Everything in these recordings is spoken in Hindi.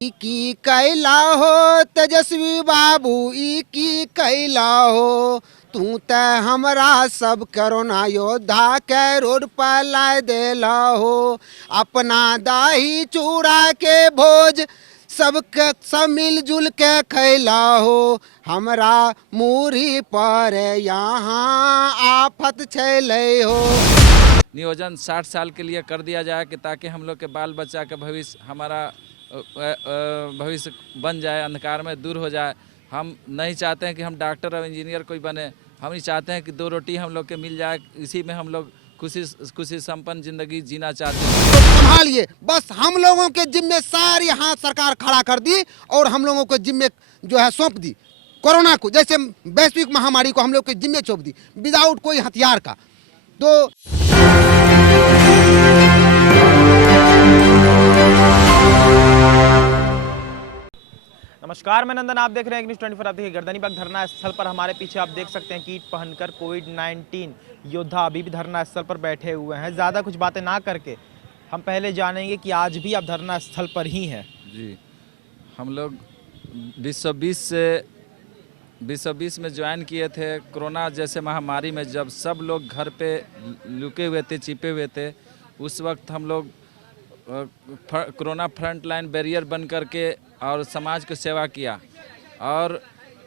की कैला हो तेजस्वी बाबू की कैला हो तू ते हमरा सब कोरोना योद्धा के रोड पर लाए देला हो। अपना दाही चूड़ा के भोज सब मिलजुल के खैला हो। हमरा मूरी पर यहाँ आफत छैले हो। नियोजन 60 साल के लिए कर दिया जाए कि ताकि हम लोग के बाल बच्चा का भविष्य हमारा भविष्य बन जाए, अंधकार में दूर हो जाए। हम नहीं चाहते हैं कि हम डॉक्टर और इंजीनियर कोई बने, हम नहीं चाहते हैं कि 2 रोटी हम लोग के मिल जाए, इसी में हम लोग खुशी संपन्न ज़िंदगी जीना चाहते हैं। तो संभालिए, बस हम लोगों के जिम्मे सारी हाथ सरकार खड़ा कर दी और हम लोगों को जिम्मे जो है सौंप दी। कोरोना को जैसे वैश्विक महामारी को हम लोग के जिम्मे सौंप दी विदाउट कोई हथियार का। तो नमस्कार, मैं नंदन, आप देख रहे हैं न्यूज़ 24। आप देखिए गर्दनीबाग धरना स्थल पर हमारे पीछे आप देख सकते हैं किट पहनकर कोविड-19 योद्धा अभी भी धरना स्थल पर बैठे हुए हैं। ज़्यादा कुछ बातें ना करके हम पहले जानेंगे कि आज भी आप धरना स्थल पर ही हैं। जी, हम लोग 2020 में ज्वाइन किए थे। कोरोना जैसे महामारी में जब सब लोग घर पे लुके हुए थे, छिपे हुए थे, उस वक्त हम लोग कोरोना फ्रंट लाइन बैरियर बन करके और समाज को सेवा किया और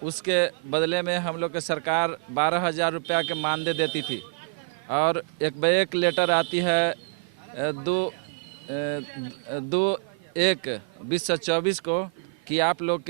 उसके बदले में हम लोग के सरकार 12,000 रुपया के मानदेय देती थी और एक लेटर आती है 2/1/2024 को कि आप लोग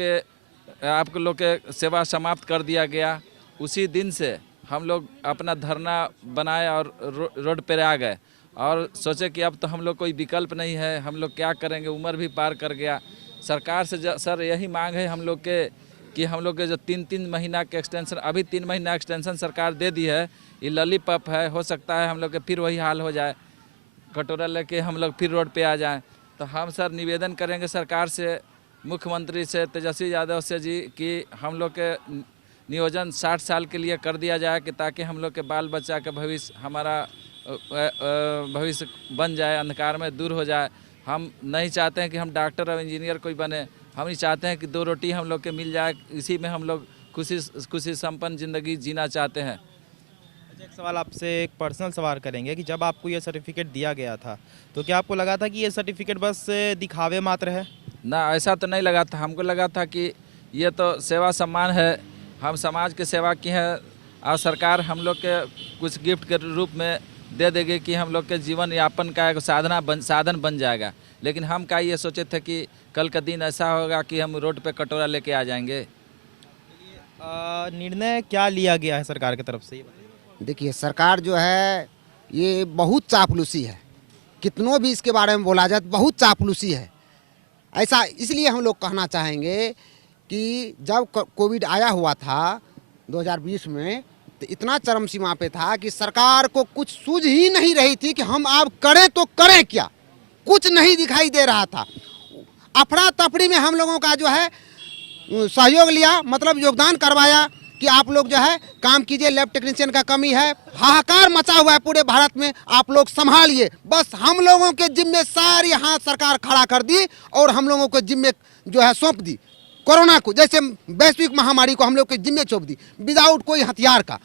के सेवा समाप्त कर दिया गया। उसी दिन से हम लोग अपना धरना बनाए और रोड पर आ गए और सोचे कि अब तो हम लोग कोई विकल्प नहीं है, हम लोग क्या करेंगे, उम्र भी पार कर गया। सरकार से सर यही मांग है हम लोग के कि हम लोग के जो 3 महीना के एक्सटेंशन, अभी 3 महीना एक्सटेंशन सरकार दे दी है, ये लॉलीपॉप है। हो सकता है हम लोग के फिर वही हाल हो जाए, कटोरा लेके हम लोग फिर रोड पे आ जाएं। तो हम सर निवेदन करेंगे सरकार से, मुख्यमंत्री से, तेजस्वी यादव से जी, कि हम लोग के नियोजन 60 साल के लिए कर दिया जाए कि ताकि हम लोग के बाल बच्चा का भविष्य हमारा भविष्य बन जाए, अंधकार में दूर हो जाए। हम नहीं चाहते हैं कि हम डॉक्टर और इंजीनियर कोई बने, हम नहीं चाहते हैं कि 2 रोटी हम लोग के मिल जाए, इसी में हम लोग खुशी संपन्न ज़िंदगी जीना चाहते हैं। अच्छा, एक सवाल आपसे, एक पर्सनल सवाल करेंगे कि जब आपको ये सर्टिफिकेट दिया गया था तो क्या आपको लगा था कि ये सर्टिफिकेट बस दिखावे मात्र है? ना, ऐसा तो नहीं लगा था। हमको लगा था कि ये तो सेवा सम्मान है, हम समाज की सेवा की है और सरकार हम लोग के कुछ गिफ्ट के रूप में दे देगी कि हम लोग के जीवन यापन का एक साधन बन जाएगा। लेकिन हम क्या ये सोचे थे कि कल का दिन ऐसा होगा कि हम रोड पे कटोरा लेके आ जाएंगे। निर्णय क्या लिया गया है सरकार की तरफ से, ये बताइए। देखिए, सरकार जो है ये बहुत चापलूसी है, कितनों भी इसके बारे में बोला जाए तो बहुत चापलूसी है। ऐसा इसलिए हम लोग कहना चाहेंगे कि जब कोविड आया हुआ था 2020 में, तो इतना चरम सीमा पे था कि सरकार को कुछ सूझ ही नहीं रही थी कि हम अब करें तो करें क्या, कुछ नहीं दिखाई दे रहा था। अफरा तफरी में हम लोगों का जो है सहयोग लिया, मतलब योगदान करवाया कि आप लोग जो है काम कीजिए, लैब टेक्नीशियन का कमी है, हाहाकार मचा हुआ है पूरे भारत में, आप लोग संभालिए। बस हम लोगों के जिम्मे सारी हाथ सरकार खड़ा कर दी और हम लोगों को जिम्मे जो है सौंप दी। कोरोना को जैसे वैश्विक महामारी को हम लोग के जिम्मे सौंप दी विदाउट कोई हथियार का।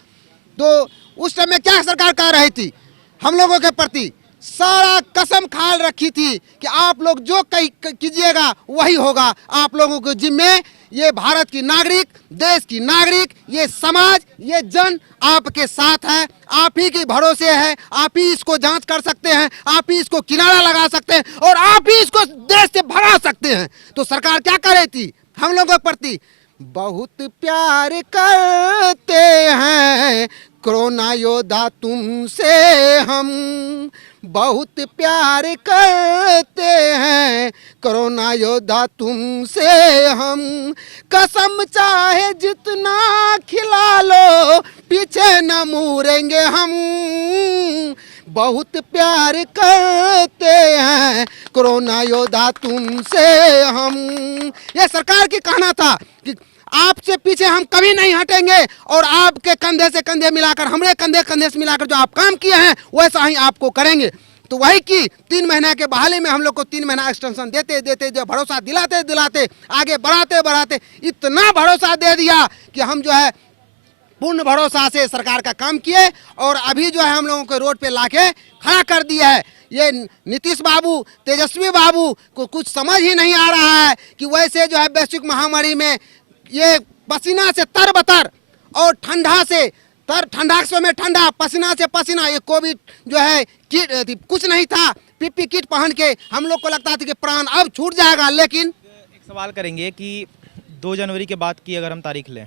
तो उस समय क्या सरकार कह रही थी, हम लोगों के प्रति सारा कसम खा रखी थी कि आप लोग जो कीजिएगा वही होगा। आप लोगों के जिम्मे ये भारत की नागरिक, देश की नागरिक, ये समाज, ये जन आपके साथ है, आप ही के भरोसे है, आप ही इसको जांच कर सकते हैं, आप ही इसको किनारा लगा सकते हैं और आप ही इसको देश से भगा सकते हैं। तो सरकार क्या कर रही थी हम लोगों के प्रति, बहुत प्यार करते हैं कोरोना योद्धा तुमसे हम, बहुत प्यार करते हैं कोरोना योद्धा तुमसे हम, कसम चाहे जितना खिला लो पीछे न मुड़ेंगे हम, बहुत प्यार करते हैं कोरोना योद्धा तुमसे हम। ये सरकार की कहना था कि आपसे पीछे हम कभी नहीं हटेंगे और आपके कंधे से कंधे मिलाकर, हमारे कंधे से मिलाकर जो आप काम किए हैं वैसा ही आपको करेंगे। तो वही की 3 महीने के बहाली में हम लोग को 3 महीना एक्सटेंशन देते देते जो भरोसा दिलाते दिलाते आगे बढ़ाते बढ़ाते इतना भरोसा दे दिया कि हम जो है पूर्ण भरोसा से सरकार का काम किए और अभी जो है हम लोगों को रोड पे लाके खड़ा कर दिया है। ये नीतीश बाबू, तेजस्वी बाबू को कुछ समझ ही नहीं आ रहा है कि वैसे जो है वैश्विक महामारी में ये पसीना से तरबतर और ठंडा से ठंडा के समय ठंडा, पसीना से पसीना, ये कोविड जो है किट कुछ नहीं था, पीपी किट पहन के हम लोग को लगता था कि प्राण अब छूट जाएगा। लेकिन एक सवाल करेंगे कि 2 जनवरी के बाद की अगर हम तारीख लें,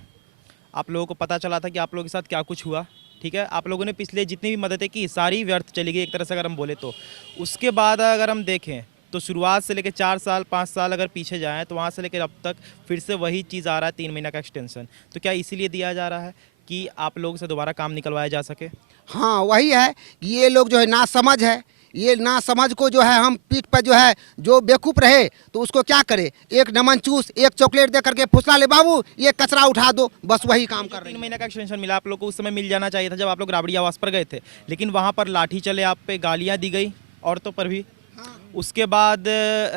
आप लोगों को पता चला था कि आप लोगों के साथ क्या कुछ हुआ, ठीक है। आप लोगों ने पिछले जितनी भी मददें की सारी व्यर्थ चली गई एक तरह से अगर हम बोले तो। उसके बाद अगर हम देखें तो शुरुआत से लेकर 4 साल 5 साल अगर पीछे जाएं तो वहाँ से लेकर अब तक फिर से वही चीज़ आ रहा है, 3 महीना का एक्सटेंशन। तो क्या इसीलिए दिया जा रहा है कि आप लोगों से दोबारा काम निकलवाया जा सके? हाँ, वही है। ये लोग जो है ना समझ है, ये ना समझ को जो है हम पीठ पर जो है जो बेवकूफ़ रहे तो उसको क्या करे, एक नमन चूस, एक चॉकलेट दे करके फुसला ले बाबू ये कचरा उठा दो, बस वही काम कर रहे 3 हैं। महीने का एक्सटेंशन मिला आप लोग को, उस समय मिल जाना चाहिए था जब आप लोग राबड़ी आवास पर गए थे, लेकिन वहाँ पर लाठी चले, आप पे गालियाँ दी गई, औरतों पर भी। उसके बाद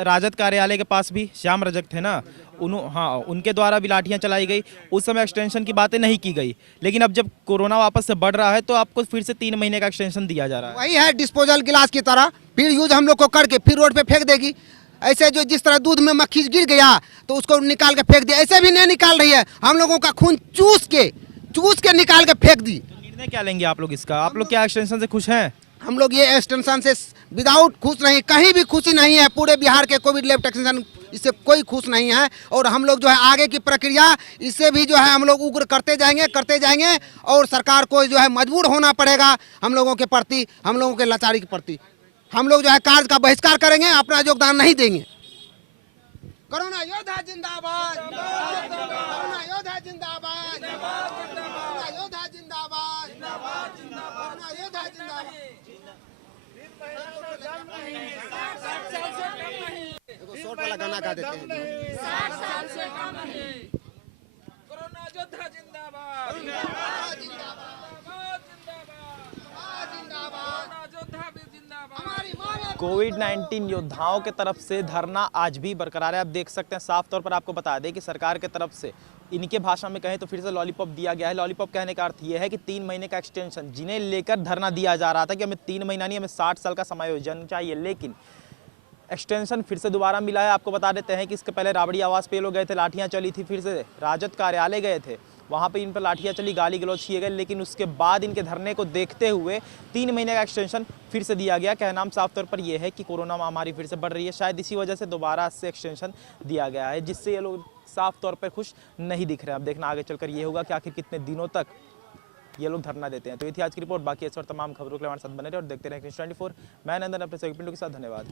राजद कार्यालय के पास भी श्याम रजक थे ना, उनके द्वारा भी लाठियां चलाई गई। उस समय एक्सटेंशन की बातें नहीं की गई, लेकिन अब जब कोरोना वापस से बढ़ रहा है तो आपको फिर से 3 महीने का एक्सटेंशन दिया जा रहा है। वही है डिस्पोजल गिलास की तरह, फिर यूज हम लोग को करके फिर रोड पे फेंक देगी। ऐसे जो जिस तरह दूध में मक्खी गिर गया तो उसको निकाल के फेंक दिया, ऐसे भी नहीं निकाल रही है, हम लोगों का खून चूस के निकाल के फेंक दी। तो निर्णय क्या लेंगे आप लोग इसका? आप लोग क्या एक्सटेंशन से खुश हैं? हम लोग ये एक्सटेंशन से विदाउट खुश नहीं, कहीं भी खुशी नहीं है। पूरे बिहार के कोविड लेफ्ट एक्सटेंशन इससे कोई खुश नहीं है और हम लोग जो है आगे की प्रक्रिया इससे भी जो है हम लोग उग्र करते जाएंगे और सरकार को जो है मजबूर होना पड़ेगा हम लोगों के प्रति, हम लोगों के लाचारी के प्रति। हम लोग जो है कार्य का बहिष्कार करेंगे, अपना योगदान नहीं देंगे। कोरोना योद्धा जिंदाबाद, कोरोना योद्धा जिंदाबाद, कोरोना योद्धा जिंदाबाद, कोरोना योद्धा जिंदाबाद। देखो शॉर्ट वाला गाना गा देते हैं। 60 साल से कम है। कोरोना योद्धा जिंदाबाद, जिंदाबाद, जिंदाबाद, जिंदाबाद, कोरोना योद्धा भी जिंदाबाद। कोविड-19 योद्धाओं के तरफ से धरना आज भी बरकरार है। आप देख सकते हैं, साफ तौर पर आपको बता दें कि सरकार के तरफ से इनके भाषा में कहें तो फिर से लॉलीपॉप दिया गया है। लॉलीपॉप कहने का अर्थ ये है कि 3 महीने का एक्सटेंशन जिन्हें लेकर धरना दिया जा रहा था कि हमें 3 महीना नहीं, हमें 60 साल का समायोजन चाहिए, लेकिन एक्सटेंशन फिर से दोबारा मिला है। आपको बता देते हैं कि इसके पहले राबड़ी आवास पे लोग गए थे, लाठियां चली थी, फिर से राजद कार्यालय गए थे, वहाँ पे इन पर लाठियां चली, गाली गलौज किए गए, लेकिन उसके बाद इनके धरने को देखते हुए 3 महीने का एक्सटेंशन फिर से दिया गया। कहना साफ तौर पर यह है कि कोरोना महामारी फिर से बढ़ रही है, शायद इसी वजह से दोबारा से एक्सटेंशन दिया गया है, जिससे ये लोग साफ तौर पर खुश नहीं दिख रहे हैं। अब देखना आगे चलकर ये होगा कि आखिर कितने दिनों तक ये लोग धरना देते हैं। तो ये थी आज की रिपोर्ट। बाकी इस और तमाम खबरों के लिए हमारे साथ बने रहे और देखते रहे न्यूज़ 24। मैं नंदन अपने सहयोगी पिंटू के साथ, धन्यवाद।